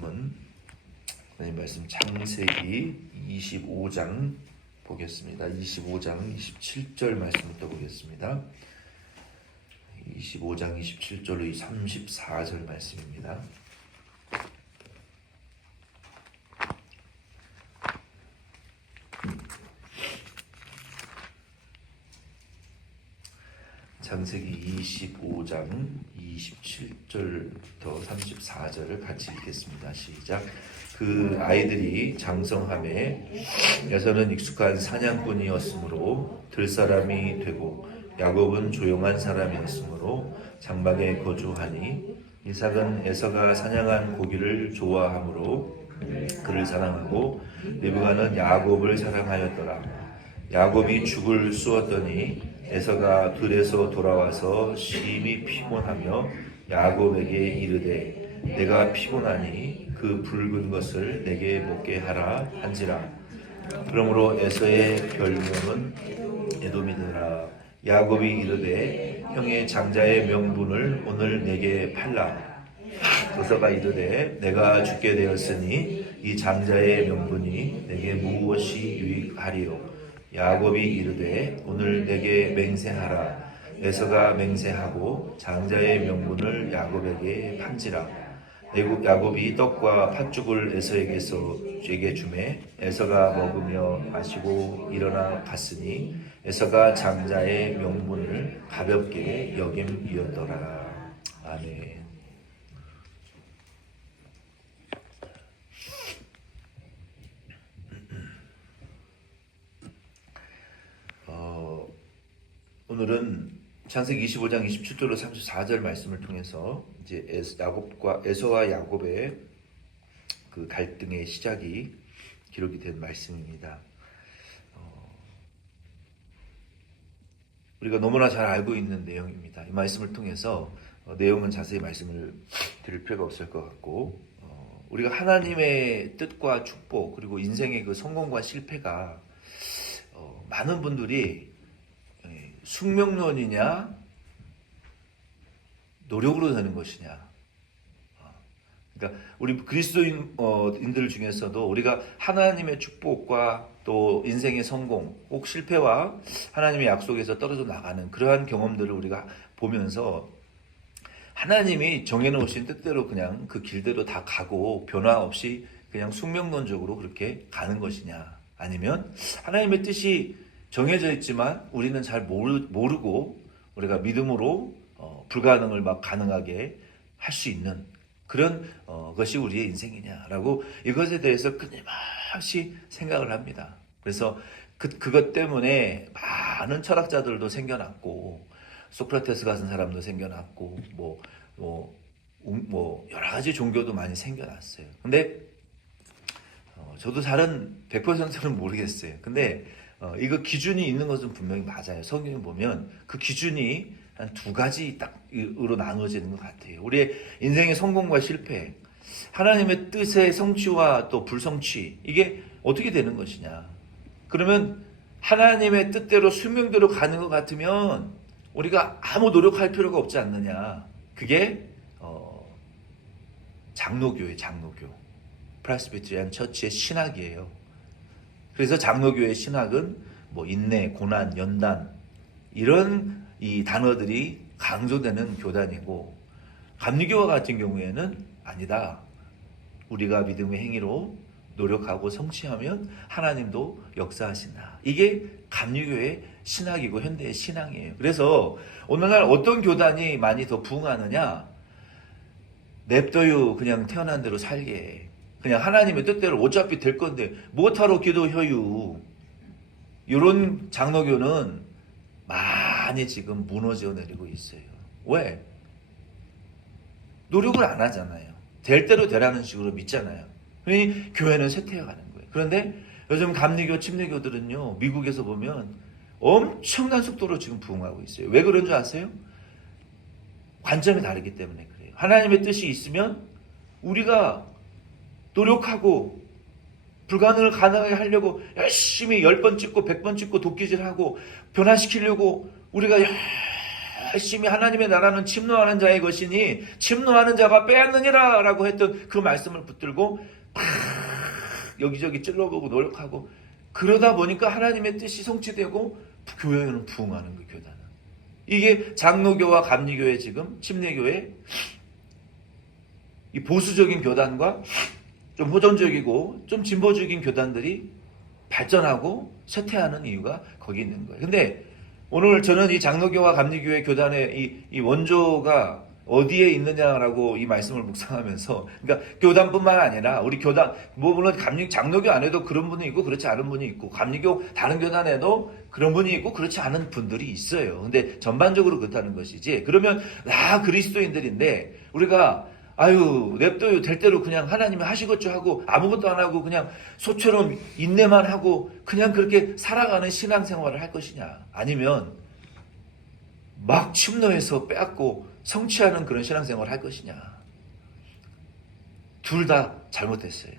말씀은 하나님 말씀 창세기 25장 보겠습니다. 25장 27절 말씀부터 보겠습니다. 25장 27절로 34절 말씀입니다. 창세기 25장 27절부터 34절을 같이 읽겠습니다. 시작. 그 아이들이 장성함에 에서는 익숙한 사냥꾼이었으므로 들사람이 되고 야곱은 조용한 사람이었으므로 장막에 거주하니 이삭은 에서가 사냥한 고기를 좋아하므로 그를 사랑하고 리브가는 야곱을 사랑하였더라. 야곱이 죽을 쑤었더니 에서가 들에서 돌아와서 심히 피곤하며 야곱에게 이르되 내가 피곤하니 그 붉은 것을 내게 먹게 하라 한지라. 그러므로 에서의 별명은 에돔이더라. 야곱이 이르되 형의 장자의 명분을 오늘 내게 팔라. 에서가 이르되 내가 죽게 되었으니 이 장자의 명분이 내게 무엇이 유익하리요. 야곱이 이르되 오늘 내게 맹세하라. 에서가 맹세하고 장자의 명분을 야곱에게 판지라. 야곱이 떡과 팥죽을 에서에게 주매 에서가 먹으며 마시고 일어나 갔으니 에서가 장자의 명분을 가볍게 여김이었더라. 아멘. 오늘은 창세기 25장 27절로 34절 말씀을 통해서 이제 에서와 야곱의 그 갈등의 시작이 기록이 된 말씀입니다. 우리가 너무나 잘 알고 있는 내용입니다. 이 말씀을 통해서 내용은 자세히 말씀을 드릴 필요가 없을 것 같고, 우리가 하나님의 뜻과 축복 그리고 인생의 그 성공과 실패가 많은 분들이 숙명론이냐 노력으로 되는 것이냐. 그러니까 우리 그리스도인들 중에서도 우리가 하나님의 축복과 또 인생의 성공 혹 실패와 하나님의 약속에서 떨어져 나가는 그러한 경험들을 우리가 보면서 하나님이 정해놓으신 뜻대로 그냥 그 길대로 다 가고 변화 없이 그냥 숙명론적으로 그렇게 가는 것이냐, 아니면 하나님의 뜻이 정해져 있지만 우리는 잘 모르고 우리가 믿음으로 불가능을 막 가능하게 할 수 있는 그런 것이 우리의 인생이냐라고 이것에 대해서 끊임없이 생각을 합니다. 그래서 그것 때문에 많은 철학자들도 생겨났고 소크라테스 같은 사람도 생겨났고 여러 가지 종교도 많이 생겨났어요. 근데 저도 잘은 100%는 모르겠어요. 근데 이거 기준이 있는 것은 분명히 맞아요. 성경에 보면 그 기준이 한 두 가지 딱으로 나누어지는 것 같아요. 우리의 인생의 성공과 실패, 하나님의 뜻의 성취와 또 불성취, 이게 어떻게 되는 것이냐. 그러면 하나님의 뜻대로 수명대로 가는 것 같으면 우리가 아무 노력할 필요가 없지 않느냐. 그게 장로교의 장로교, 프레스비테리안 처치의 신학이에요. 그래서 장로교의 신학은 인내, 고난, 연단 이런 이 단어들이 강조되는 교단이고, 감리교와 같은 경우에는 아니다. 우리가 믿음의 행위로 노력하고 성취하면 하나님도 역사하신다. 이게 감리교의 신학이고 현대의 신앙이에요. 그래서 오늘날 어떤 교단이 많이 더 부흥하느냐? 냅둬요. 그냥 태어난 대로 살게. 그냥 하나님의 뜻대로 어차피 될 건데 못하러 기도해요. 이런 장로교는 많이 지금 무너져 내리고 있어요. 왜? 노력을 안 하잖아요. 될 대로 되라는 식으로 믿잖아요. 그러니 교회는 쇠퇴해가는 거예요. 그런데 요즘 감리교, 침례교들은요, 미국에서 보면 엄청난 속도로 지금 부흥하고 있어요. 왜 그런 줄 아세요? 관점이 다르기 때문에 그래요. 하나님의 뜻이 있으면 우리가 노력하고 불가능을 가능하게 하려고 열심히 10번 찍고 100번 찍고 도끼질하고 변화시키려고 우리가 열심히 하나님의 나라는 침노하는 자의 것이니 침노하는 자가 빼앗느니라 라고 했던 그 말씀을 붙들고 막 여기저기 찔러보고 노력하고 그러다 보니까 하나님의 뜻이 성취되고 교회는 부흥하는 그 교단은. 이게 장로교와 감리교회 지금 침례교회 이 보수적인 교단과 좀 호전적이고 좀 진보적인 교단들이 발전하고 쇠퇴하는 이유가 거기 있는 거예요. 근데 오늘 저는 이 장로교와 감리교회 교단의 이 원조가 어디에 있느냐라고 이 말씀을 묵상하면서, 그러니까 교단뿐만 아니라 우리 교단, 뭐 물론 장로교 안에도 그런 분이 있고 그렇지 않은 분이 있고, 감리교 다른 교단에도 그런 분이 있고 그렇지 않은 분들이 있어요. 근데 전반적으로 그렇다는 것이지. 그러면 그리스도인들인데 우리가 냅둬요 될 대로 그냥 하나님이 하시겠죠 하고 아무것도 안 하고 그냥 소처럼 인내만 하고 그냥 그렇게 살아가는 신앙생활을 할 것이냐, 아니면 막 침노해서 빼앗고 성취하는 그런 신앙생활을 할 것이냐. 둘 다 잘못됐어요.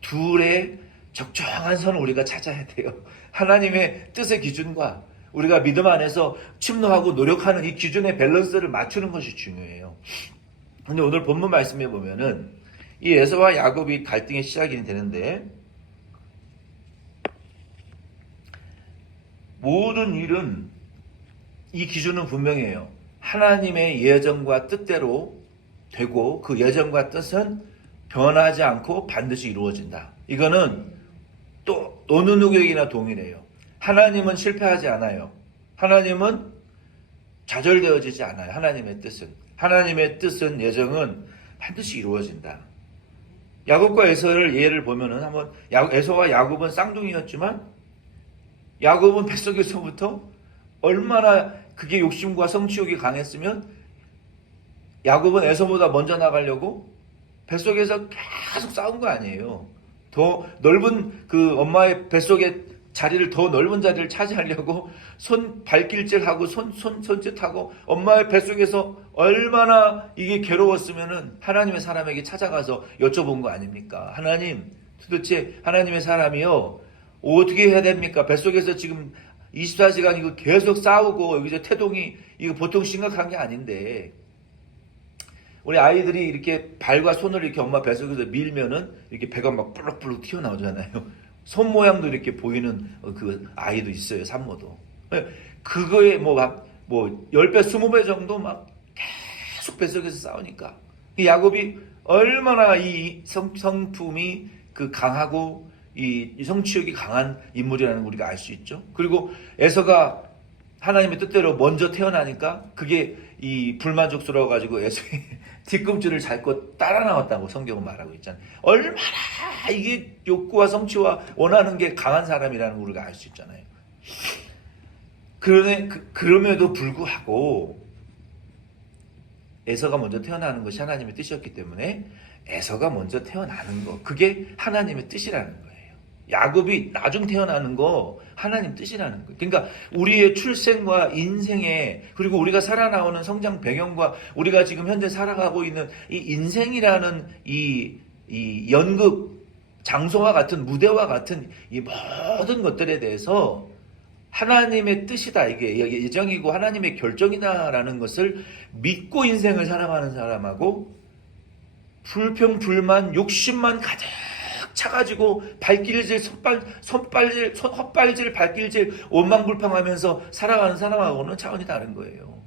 둘의 적정한 선을 우리가 찾아야 돼요. 하나님의 뜻의 기준과 우리가 믿음 안에서 침노하고 노력하는 이 기준의 밸런스를 맞추는 것이 중요해요. 근데 오늘 본문 말씀에 보면은 이 에서와 야곱이 갈등의 시작이 되는데, 모든 일은 이 기준은 분명해요. 하나님의 예정과 뜻대로 되고 그 예정과 뜻은 변하지 않고 반드시 이루어진다. 이거는 또 어느 누구에게나 동일해요. 하나님은 실패하지 않아요. 하나님은 좌절되어지지 않아요. 하나님의 뜻은 예정은 반드시 이루어진다. 야곱과 에서를 예를 보면은 한번, 에서와 야곱은 쌍둥이였지만 야곱은 뱃속에서부터 얼마나 그게 욕심과 성취욕이 강했으면 야곱은 에서보다 먼저 나가려고 뱃속에서 계속 싸운 거 아니에요. 더 넓은 그 엄마의 뱃속에 자리를, 더 넓은 자리를 차지하려고 발길질하고 손짓하고 엄마의 뱃속에서 얼마나 이게 괴로웠으면은 하나님의 사람에게 찾아가서 여쭤본 거 아닙니까? 하나님, 도대체 하나님의 사람이요, 어떻게 해야 됩니까? 뱃속에서 지금 24시간 이거 계속 싸우고 여기서 태동이 이거 보통 심각한 게 아닌데, 우리 아이들이 이렇게 발과 손을 이렇게 엄마 뱃속에서 밀면은 이렇게 배가 막 불룩불룩 튀어나오잖아요. 손 모양도 이렇게 보이는 그 아이도 있어요, 산모도. 그거에 뭐 10배, 20배 정도 막 계속 뱃속에서 싸우니까. 야곱이 얼마나 이 성품이 그 강하고 이 성취욕이 강한 인물이라는 걸 우리가 알 수 있죠. 그리고 에서가 하나님의 뜻대로 먼저 태어나니까 그게 이 불만족스러워가지고 에서의 뒤꿈치를 잡고 따라 나왔다고 성경은 말하고 있잖아요. 얼마나 이게 욕구와 성취와 원하는 게 강한 사람이라는 걸 우리가 알 수 있잖아요. 그럼에도 불구하고 에서가 먼저 태어나는 것이 하나님의 뜻이었기 때문에 에서가 먼저 태어나는 거, 그게 하나님의 뜻이라는 거예요. 야곱이 나중 태어나는 거 하나님 뜻이라는 거예요. 그러니까 우리의 출생과 인생에, 그리고 우리가 살아나오는 성장 배경과 우리가 지금 현재 살아가고 있는 이 인생이라는 이 연극 장소와 같은, 무대와 같은 이 모든 것들에 대해서 하나님의 뜻이다, 이게 예정이고 하나님의 결정이다라는 것을 믿고 인생을 살아가는 사람하고, 불평 불만 욕심만 가득 차가지고 발길질 헛발질 발길질 원망불평하면서 살아가는 사람하고는 차원이 다른 거예요.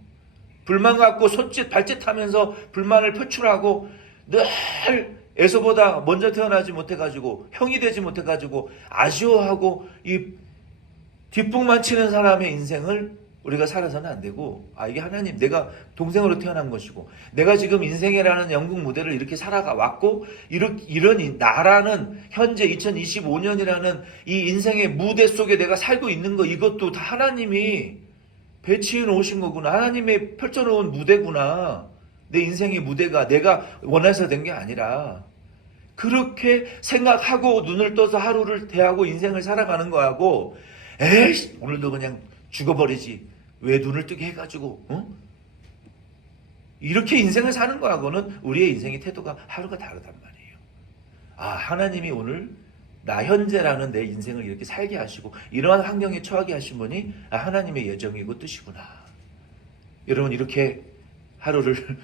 불만 갖고 손짓 발짓하면서 불만을 표출하고 늘 에서보다 먼저 태어나지 못해가지고 형이 되지 못해가지고 아쉬워하고 이 뒷북만 치는 사람의 인생을 우리가 살아서는 안 되고, 이게 하나님, 내가 동생으로 태어난 것이고 내가 지금 인생이라는 연극 무대를 이렇게 살아가 왔고, 이런 나라는 현재 2025년이라는 이 인생의 무대 속에 내가 살고 있는 거, 이것도 다 하나님이 배치해 놓으신 거구나. 하나님이 펼쳐놓은 무대구나. 내 인생의 무대가 내가 원해서 된 게 아니라, 그렇게 생각하고 눈을 떠서 하루를 대하고 인생을 살아가는 거하고, 에이 오늘도 그냥 죽어버리지, 왜 눈을 뜨게 해가지고 이렇게 인생을 사는 거하고는 우리의 인생의 태도가 하루가 다르단 말이에요. 하나님이 오늘 나 현재라는 내 인생을 이렇게 살게 하시고 이러한 환경에 처하게 하신 분이 하나님의 예정이고 뜻이구나. 여러분 이렇게 하루를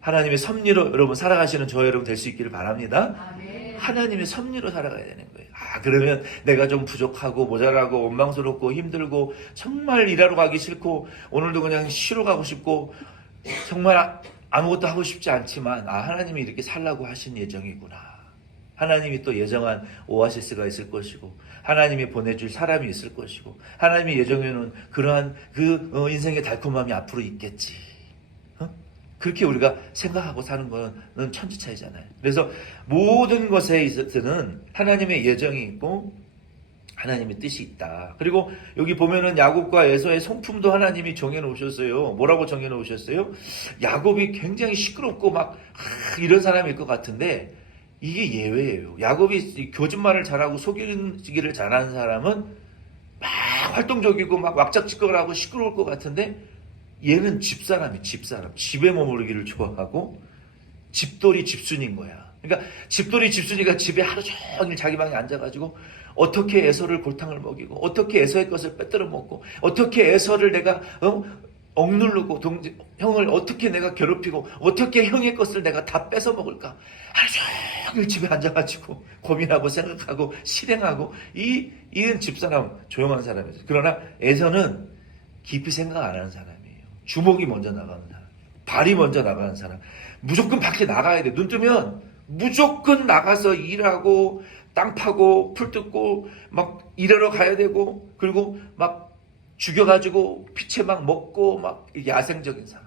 하나님의 섭리로 여러분 살아가시는 저 여러분 될 수 있기를 바랍니다. 아멘. 하나님의 섭리로 살아가야 되는 거예요. 그러면 내가 좀 부족하고 모자라고 원망스럽고 힘들고 정말 일하러 가기 싫고 오늘도 그냥 쉬러 가고 싶고 정말 아무것도 하고 싶지 않지만 하나님이 이렇게 살라고 하신 예정이구나. 하나님이 또 예정한 오아시스가 있을 것이고 하나님이 보내줄 사람이 있을 것이고 하나님이 예정해놓은 그러한 인생의 달콤함이 앞으로 있겠지. 그렇게 우리가 생각하고 사는 거는 천지차이잖아요. 그래서 모든 것에 있어서는 하나님의 예정이 있고 하나님의 뜻이 있다. 그리고 여기 보면은 야곱과 에서의 성품도 하나님이 정해놓으셨어요. 뭐라고 정해놓으셨어요? 야곱이 굉장히 시끄럽고 막 이런 사람일 것 같은데 이게 예외예요. 야곱이 교진말을 잘하고 속이기를 잘하는 사람은 막 활동적이고 막 왁작지껄하고 시끄러울 것 같은데 얘는 집사람. 집에 머무르기를 좋아하고 집돌이 집순이인 거야. 그러니까 집돌이 집순이가 집에 하루 종일 자기 방에 앉아가지고 어떻게 에서를 골탕을 먹이고 어떻게 에서의 것을 빼들어 먹고 어떻게 에서를 내가 억누르고 형을 어떻게 내가 괴롭히고 어떻게 형의 것을 내가 다 뺏어 먹을까 하루 종일 집에 앉아가지고 고민하고 생각하고 실행하고 이은 집사람 조용한 사람이죠. 그러나 에서는 깊이 생각 안 하는 사람이에요. 주먹이 먼저 나가는 사람, 발이 먼저 나가는 사람, 무조건 밖에 나가야 돼. 눈 뜨면 무조건 나가서 일하고 땅 파고 풀 뜯고 막 일하러 가야 되고 그리고 막 죽여가지고 피채 막 먹고 막 야생적인 사람,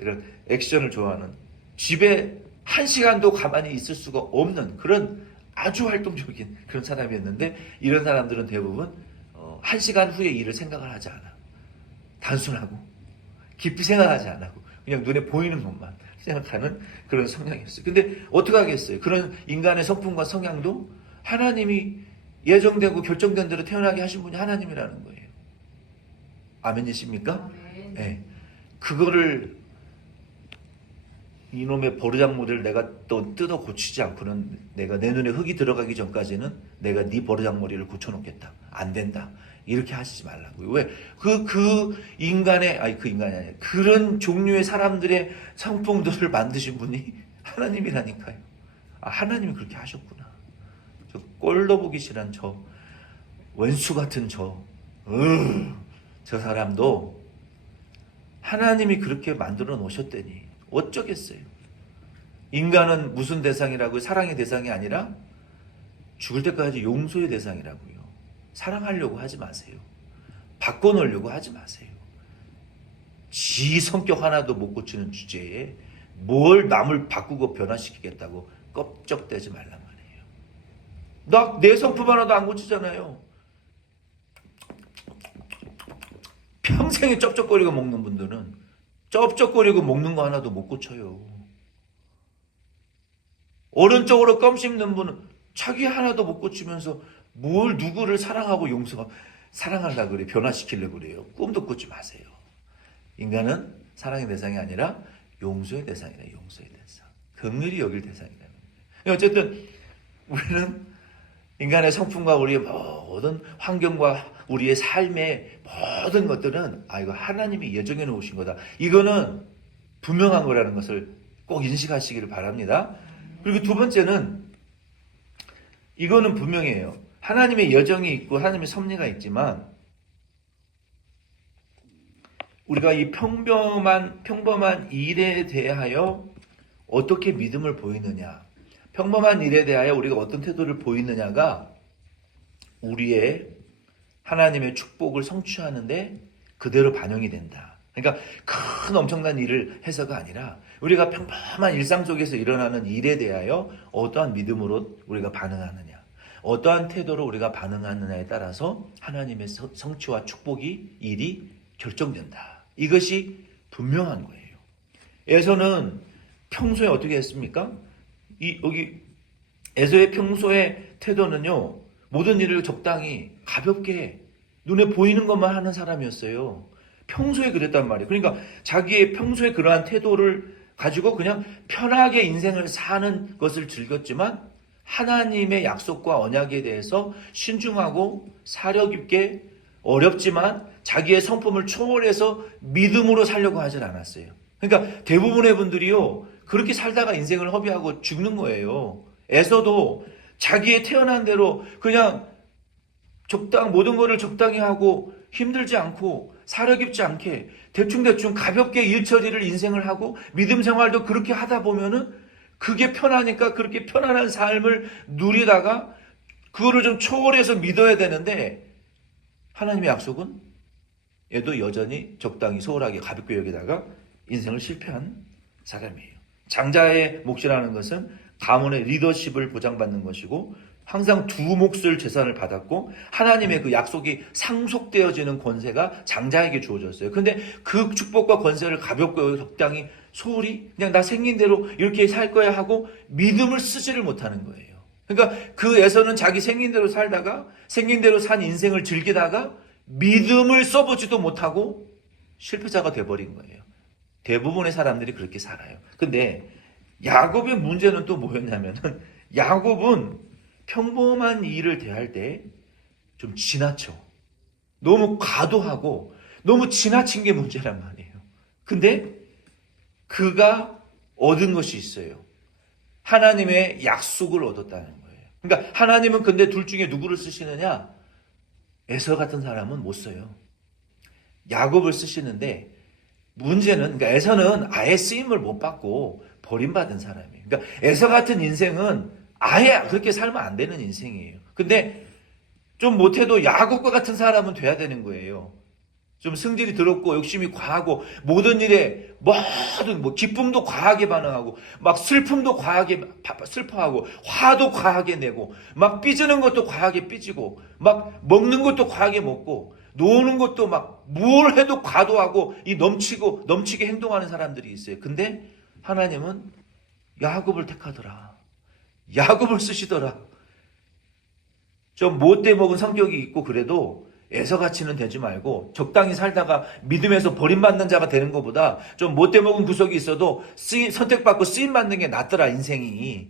이런 액션을 좋아하는, 집에 한 시간도 가만히 있을 수가 없는 그런 아주 활동적인 그런 사람이었는데 이런 사람들은 대부분 한 시간 후에 일을 생각을 하지 않아. 단순하고 깊이 생각하지 않고 그냥 눈에 보이는 것만 생각하는 그런 성향이었어요. 근데 어떻게 하겠어요? 그런 인간의 성품과 성향도 하나님이 예정되고 결정된 대로 태어나게 하신 분이 하나님이라는 거예요. 아멘이십니까? 아멘. 네. 그거를 이놈의 버르장머리를 내가 또 뜯어 고치지 않고는 내가 내 눈에 흙이 들어가기 전까지는 내가 네 버르장머리를 고쳐놓겠다. 안 된다. 이렇게 하시지 말라고요. 왜? 그 인간이 아니라 그런 종류의 사람들의 성품들을 만드신 분이 하나님이라니까요. 하나님이 그렇게 하셨구나. 저 꼴도 보기 싫은 저 원수 같은 저 사람도 하나님이 그렇게 만들어 놓으셨다니 어쩌겠어요. 인간은 무슨 대상이라고요? 사랑의 대상이 아니라 죽을 때까지 용서의 대상이라고요. 사랑하려고 하지 마세요. 바꿔놓으려고 하지 마세요. 지 성격 하나도 못 고치는 주제에 뭘 남을 바꾸고 변화시키겠다고 껍적대지 말란 말이에요. 나 내 성품 하나도 안 고치잖아요. 평생에 쩝쩝거리고 먹는 분들은 쩝쩝거리고 먹는 거 하나도 못 고쳐요. 오른쪽으로 껌 씹는 분은 자기 하나도 못 고치면서 뭘 누구를 사랑하고 사랑하려고 그래, 변화시키려고 그래요. 꿈도 꾸지 마세요. 인간은 사랑의 대상이 아니라 용서의 대상이다. 용서의 대상. 긍휼히 여길 대상이라는 거예요. 어쨌든 우리는 인간의 성품과 우리의 모든 환경과 우리의 삶의 모든 것들은 이거 하나님이 예정해 놓으신 거다. 이거는 분명한 거라는 것을 꼭 인식하시기를 바랍니다. 그리고 두 번째는 이거는 분명해요. 하나님의 여정이 있고 하나님의 섭리가 있지만 우리가 이 평범한 일에 대하여 어떻게 믿음을 보이느냐, 평범한 일에 대하여 우리가 어떤 태도를 보이느냐가 우리의 하나님의 축복을 성취하는데 그대로 반영이 된다. 그러니까 큰 엄청난 일을 해서가 아니라 우리가 평범한 일상 속에서 일어나는 일에 대하여 어떠한 믿음으로 우리가 반응하느냐, 어떠한 태도로 우리가 반응하느냐에 따라서 하나님의 성취와 축복이 일이 결정된다. 이것이 분명한 거예요. 에서는 평소에 어떻게 했습니까? 여기 에서의 평소의 태도는요, 모든 일을 적당히 가볍게 눈에 보이는 것만 하는 사람이었어요. 평소에 그랬단 말이에요. 그러니까 자기의 평소에 그러한 태도를 가지고 그냥 편하게 인생을 사는 것을 즐겼지만 하나님의 약속과 언약에 대해서 신중하고 사려 깊게 어렵지만 자기의 성품을 초월해서 믿음으로 살려고 하질 않았어요. 그러니까 대부분의 분들이요, 그렇게 살다가 인생을 허비하고 죽는 거예요. 에서도 자기의 태어난 대로 그냥 모든 것을 적당히 하고 힘들지 않고 사려 깊지 않게 대충대충 가볍게 일처리를 인생을 하고 믿음 생활도 그렇게 하다 보면은 그게 편하니까 그렇게 편안한 삶을 누리다가 그거를 좀 초월해서 믿어야 되는데 하나님의 약속은 얘도 여전히 적당히 소홀하게 가볍게 여기다가 인생을 실패한 사람이에요. 장자의 몫이라는 것은 가문의 리더십을 보장받는 것이고 항상 두 몫을 재산을 받았고 하나님의 그 약속이 상속되어지는 권세가 장자에게 주어졌어요. 근데 그 축복과 권세를 가볍고 적당히 소홀히 그냥 나 생긴 대로 이렇게 살 거야 하고 믿음을 쓰지를 못하는 거예요. 그러니까 그 에서는 자기 생긴 대로 살다가 생긴 대로 산 인생을 즐기다가 믿음을 써보지도 못하고 실패자가 돼버린 거예요. 대부분의 사람들이 그렇게 살아요. 근데 야곱의 문제는 또 뭐였냐면은 야곱은 평범한 일을 대할 때 좀 지나쳐. 너무 과도하고 너무 지나친 게 문제란 말이에요. 근데 그가 얻은 것이 있어요. 하나님의 약속을 얻었다는 거예요. 그러니까 하나님은 근데 둘 중에 누구를 쓰시느냐? 에서 같은 사람은 못 써요. 야곱을 쓰시는데 문제는 그러니까 에서는 아예 쓰임을 못 받고 버림받은 사람이에요. 그러니까 에서 같은 인생은 아예 그렇게 살면 안 되는 인생이에요. 근데 좀 못해도 야곱과 같은 사람은 돼야 되는 거예요. 좀 승질이 더럽고 욕심이 과하고 모든 일에 모든 기쁨도 과하게 반응하고 막 슬픔도 과하게 슬퍼하고 화도 과하게 내고 막 삐지는 것도 과하게 삐지고 막 먹는 것도 과하게 먹고 노는 것도 막 뭘 해도 과도하고 이 넘치게 행동하는 사람들이 있어요. 근데 하나님은 야곱을 택하더라. 야곱을 쓰시더라. 좀 못돼 먹은 성격이 있고 그래도 에서같이는 되지 말고 적당히 살다가 믿음에서 버림받는 자가 되는 것보다 좀 못돼 먹은 구석이 있어도 선택받고 쓰임받는 게 낫더라 인생이.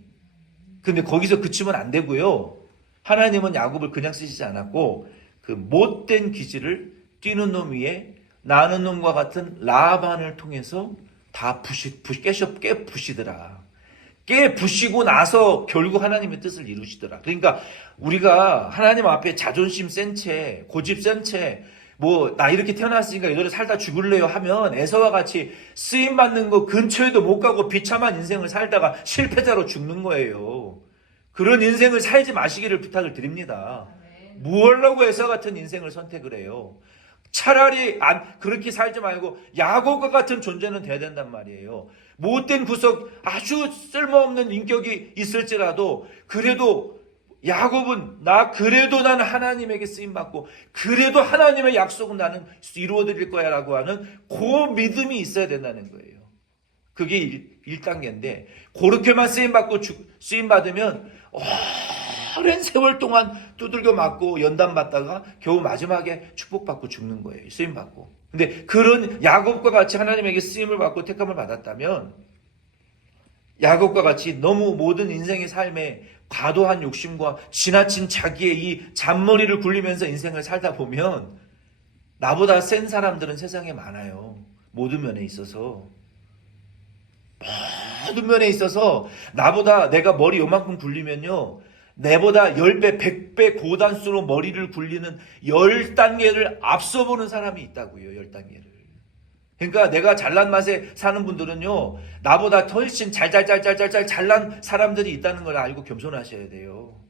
근데 거기서 그치면 안 되고요. 하나님은 야곱을 그냥 쓰시지 않았고 그 못된 기질을 뛰는 놈 위에 나는 놈과 같은 라반을 통해서 다 깨부시더라. 깨부시고 나서 결국 하나님의 뜻을 이루시더라. 그러니까 우리가 하나님 앞에 자존심 센 채, 고집 센 채, 나 이렇게 태어났으니까 이대로 살다 죽을래요 하면 에서와 같이 쓰임받는 거 근처에도 못 가고 비참한 인생을 살다가 실패자로 죽는 거예요. 그런 인생을 살지 마시기를 부탁을 드립니다. 무엇라고 에서 같은 인생을 선택을 해요? 차라리 그렇게 살지 말고 야곱과 같은 존재는 돼야 된단 말이에요. 못된 구석 아주 쓸모없는 인격이 있을지라도 그래도 야곱은 그래도 나는 하나님에게 쓰임받고 그래도 하나님의 약속은 나는 이루어드릴 거야 라고 하는 그 믿음이 있어야 된다는 거예요. 그게 1단계인데 그렇게만 쓰임받으면 오랜 세월 동안 두들겨 맞고 연단받다가 겨우 마지막에 축복받고 죽는 거예요. 쓰임받고. 근데 그런 야곱과 같이 하나님에게 쓰임을 받고 택함을 받았다면 야곱과 같이 너무 모든 인생의 삶에 과도한 욕심과 지나친 자기의 이 잔머리를 굴리면서 인생을 살다 보면 나보다 센 사람들은 세상에 많아요. 모든 면에 있어서. 모든 면에 있어서 나보다 내가 머리 요만큼 굴리면요. 내보다 10배, 100배 고단수로 머리를 굴리는 10단계를 앞서보는 사람이 있다고요. 10단계를. 그러니까 내가 잘난 맛에 사는 분들은요. 나보다 훨씬 잘난 사람들이 있다는 걸 알고 겸손하셔야 돼요.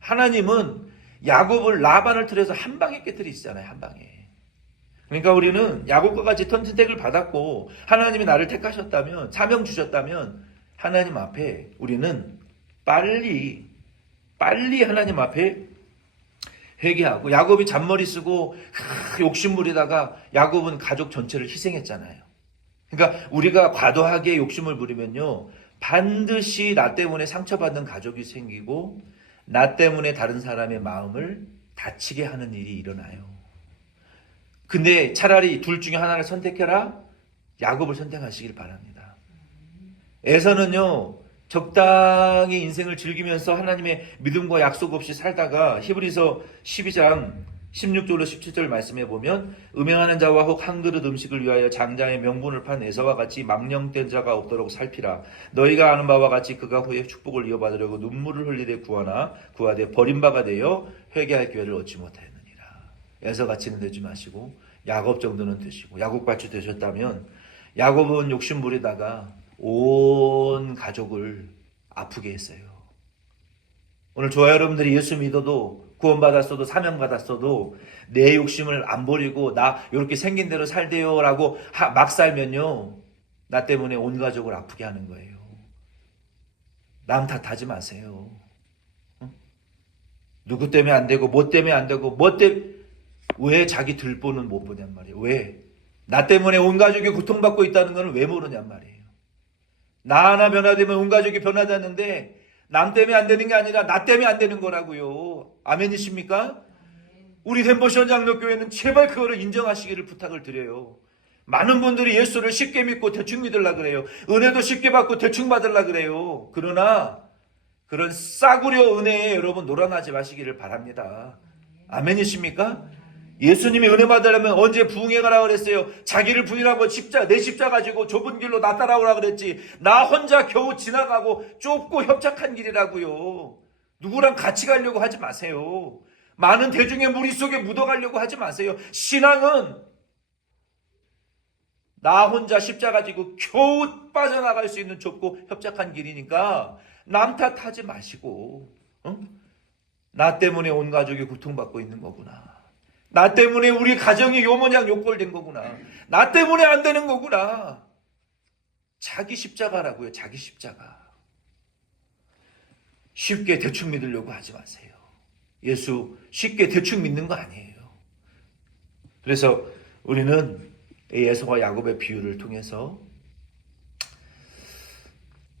하나님은 야곱을 라반을 틀어서 한 방에 깨뜨리시잖아요. 한 방에. 그러니까 우리는 야곱과 같이 선택을 받았고 하나님이 나를 택하셨다면 사명 주셨다면 하나님 앞에 우리는 빨리 하나님 앞에 회개하고 야곱이 잔머리 쓰고 욕심부리다가 야곱은 가족 전체를 희생했잖아요. 그러니까 우리가 과도하게 욕심을 부리면요 반드시 나 때문에 상처받는 가족이 생기고 나 때문에 다른 사람의 마음을 다치게 하는 일이 일어나요. 근데 차라리 둘 중에 하나를 선택해라. 야곱을 선택하시길 바랍니다. 에서는요 적당히 인생을 즐기면서 하나님의 믿음과 약속 없이 살다가 히브리서 12장 16절로 17절 말씀해 보면 음행하는 자와 혹 한 그릇 음식을 위하여 장자의 명분을 판 에사와 같이 망령된 자가 없도록 살피라. 너희가 아는 바와 같이 그가 후에 축복을 이어받으려고 눈물을 흘리되 구하되 버림바가 되어 회개할 기회를 얻지 못하였느니라. 에서같이는 되지 마시고 야곱 정도는 되시고, 야곱같이 되셨다면 야곱은 욕심 부리다가 온 가족을 아프게 했어요. 오늘 저와 여러분들이 예수 믿어도 구원받았어도 사명받았어도 내 욕심을 안 버리고 나 이렇게 생긴 대로 살대요 라고 막 살면요, 나 때문에 온 가족을 아프게 하는 거예요. 남 탓하지 마세요. 누구 때문에 안 되고 뭐 때문에 안 되고 왜 자기 들보는 못 보냔 말이에요. 왜? 나 때문에 온 가족이 고통받고 있다는 건 왜 모르냔 말이에요. 나 하나 변화되면 온 가족이 변화되는데 남 때문에 안 되는 게 아니라 나 때문에 안 되는 거라고요. 아멘이십니까? 우리 덴버션 장로교회는 제발 그거를 인정하시기를 부탁을 드려요. 많은 분들이 예수를 쉽게 믿고 대충 믿으려고 그래요. 은혜도 쉽게 받고 대충 받으려고 그래요. 그러나 그런 싸구려 은혜에 여러분 놀아나지 마시기를 바랍니다. 아멘이십니까? 예수님이 은혜 받으려면 언제 부흥회 가라고 그랬어요? 자기를 부인하고 내 십자 가지고 좁은 길로 나 따라오라고 그랬지. 나 혼자 겨우 지나가고 좁고 협착한 길이라고요. 누구랑 같이 가려고 하지 마세요. 많은 대중의 무리 속에 묻어가려고 하지 마세요. 신앙은 나 혼자 십자가 지고 겨우 빠져나갈 수 있는 좁고 협착한 길이니까 남 탓하지 마시고, 나 때문에 온 가족이 고통받고 있는 거구나. 나 때문에 우리 가정이 요 모양 요꼴된 거구나. 나 때문에 안 되는 거구나. 자기 십자가라고요. 자기 십자가. 쉽게 대충 믿으려고 하지 마세요. 예수 쉽게 대충 믿는 거 아니에요. 그래서 우리는 에서와 야곱의 비유를 통해서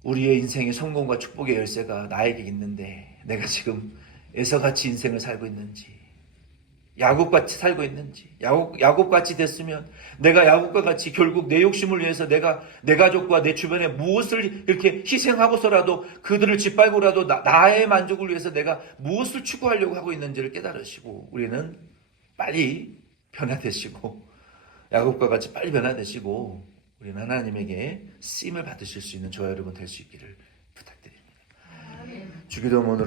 우리의 인생의 성공과 축복의 열쇠가 나에게 있는데 내가 지금 에서같이 인생을 살고 있는지, 야곱같이 살고 있는지, 야곱같이 됐으면 내가 야곱과 같이 결국 내 욕심을 위해서 내가 내 가족과 내 주변에 무엇을 이렇게 희생하고서라도 그들을 짓밟고라도 나의 만족을 위해서 내가 무엇을 추구하려고 하고 있는지를 깨달으시고 우리는 빨리 변화되시고 야곱과 같이 빨리 변화되시고 우리는 하나님에게 쓰임을 받으실 수 있는 저와 여러분 될 수 있기를 부탁드립니다. 주기도문으로